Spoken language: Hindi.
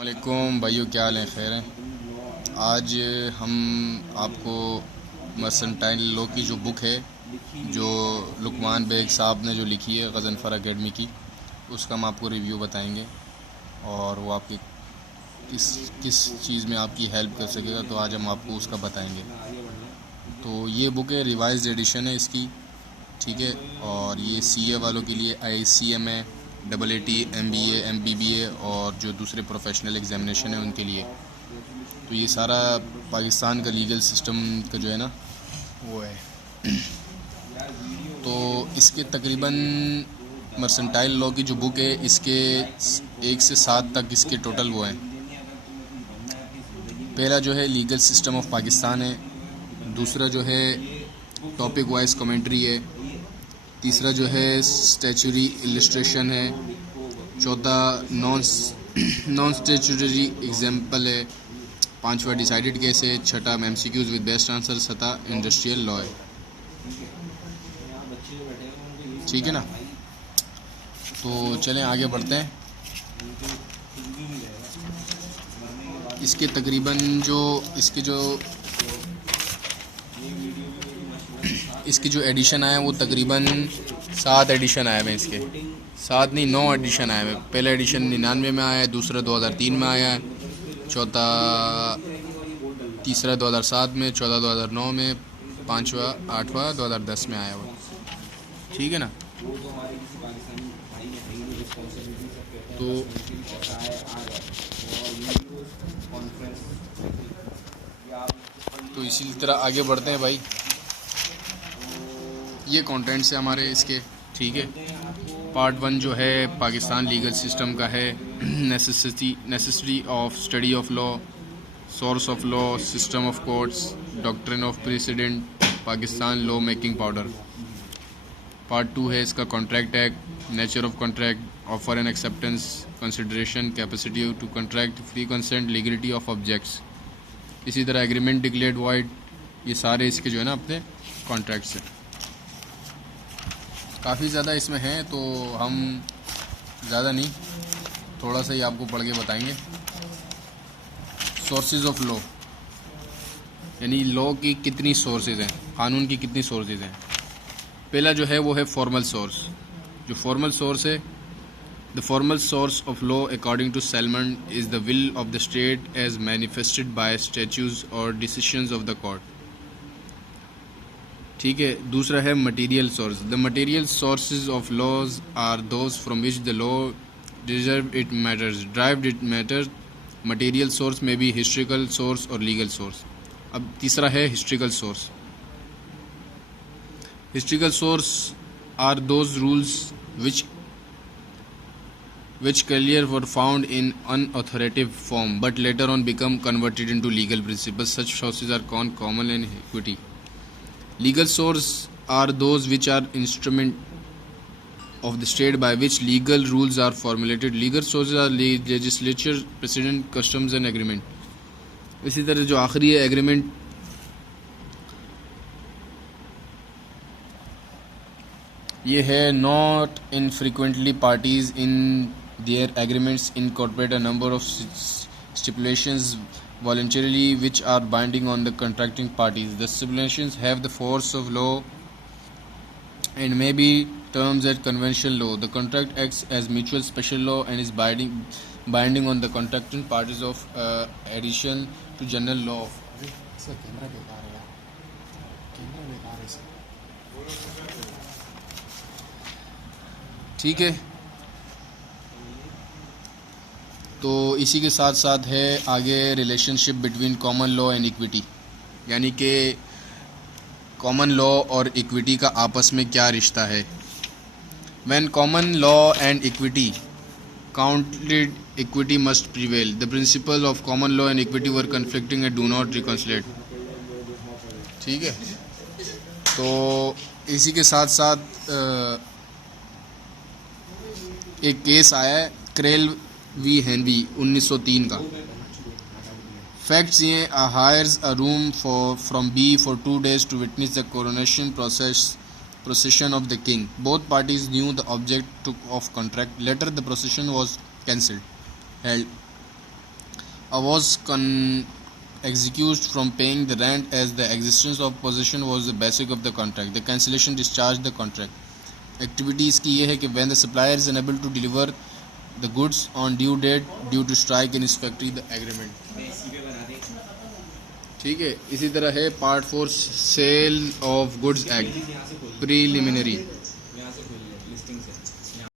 वालेकुम भाइयों, क्या हाल है? खैर हैं। आज हम आपको मर्सेंटाइल लॉ की जो बुक है, जो लुकमान बेग साहब ने जो लिखी है गज़नफ़र एकेडमी की, उसका हम आपको रिव्यू बताएंगे और वो आपकी किस किस चीज़ में आपकी हेल्प कर सकेगा, तो आज हम आपको उसका बताएंगे। तो ये बुक है, रिवाइज्ड एडिशन है इसकी, ठीक है। और ये सीए वालों के लिए ICM है, AAT, MBA, MBBA और जो दूसरे प्रोफेशनल एग्जामिनेशन है उनके लिए। तो ये सारा पाकिस्तान का लीगल सिस्टम का जो है ना वो है। तो इसके तकरीबन मर्सेंटाइल लॉ की जो बुक है, इसके 1 से 7 तक इसके टोटल वो हैं। पहला जो है लीगल सिस्टम ऑफ पाकिस्तान है, दूसरा जो है टॉपिक वाइज कमेंट्री है, तीसरा जो है स्टैचुरी इलस्ट्रेशन है, चौथा नॉन स्टैचुटरी एग्जाम्पल है, पांचवा डिसाइडेड केस है, छठा MCQs विद बेस्ट आंसर, सता इंडस्ट्रियल लॉ है। ठीक है ना। तो चलें आगे बढ़ते हैं। इसके तकरीबन इसके जो एडिशन आए हैं वो तकरीबन 7 एडिशन आए हैं। इसके 7 नहीं 9 एडिशन आए हैं। पहला एडिशन 99 में आया है, दूसरा 2003 में आया है, तीसरा 2007 में, चौथा 2009 में, पाँचवा 8वां 2010 में आया हुआ। ठीक है ना। तो इसी तरह आगे बढ़ते हैं भाई। ये कंटेंट्स है हमारे इसके, ठीक है। पार्ट 1 जो है पाकिस्तान लीगल सिस्टम का है, necessity of study of law, source of law, system of courts, doctrine of precedent, Pakistan law making powder. Part 2 है इसका contract act, nature of contract, offer and acceptance, consideration, capacity to contract, free consent, legality of objects. इसी तरह एग्रीमेंट डिक्लेयर्ड वाइड, ये सारे इसके जो है ना अपने कॉन्ट्रैक्ट्स हैं। काफ़ी ज़्यादा इसमें हैं, तो हम ज़्यादा नहीं, थोड़ा सा ही आपको पढ़ के बताएंगे। सोर्सेज ऑफ लॉ, यानी लॉ की कितनी सोर्सेज हैं, कानून की कितनी सोर्सेज हैं। पहला जो है वो है फॉर्मल सोर्स। जो फॉर्मल सोर्स है, the formal source of law according to Salmond is the will of the state as manifested by statutes और डिसीजंस ऑफ द कोर्ट। ठीक है। दूसरा है material source. The material sources of laws are those from which the law डिजर्व its matters, derived its matter. Material source में भी हिस्ट्रिकल सोर्स और लीगल सोर्स। अब तीसरा है historical source. Historical source are those rules which earlier were found in unauthoritative form but later on become converted into legal principles. Such sources are called common and equity. Legal sources are those which are instrument of the state by which legal rules are formulated. Legal sources are legislature, precedent, customs and agreement. इसी तरह जो आखिरी है एग्रीमेंट, ये है not infrequently parties in their agreements incorporate a number of stipulations voluntarily which are binding on the contracting parties. The stipulations have the force of law and may be terms as conventional law. The contract acts as mutual special law and is binding on the contracting parties of addition to general law. ठीक है। तो इसी के साथ साथ है आगे relationship between common law and equity, यानी कि कॉमन लॉ और इक्विटी का आपस में क्या रिश्ता है। When common law and equity counted, equity must prevail. The principle of common law and equity were conflicting and do not reconcile. ठीक है। तो इसी के साथ साथ एक केस आया है क्रेल वी हेनरी 1903 का। फैक्ट्स ये hires a room from B for 2 days to witness the coronation procession of the king. Both parties knew the object of contract. Later the procession was held. was excused from paying the rent as the existence of possession was the basic of the contract. The cancellation discharged the contract. Activity इसकी ये है कि when the supplier is unable to deliver the goods on due date due to strike in his factory, the agreement. ठीक है. इसी तरह है part 4 sale of goods act preliminary.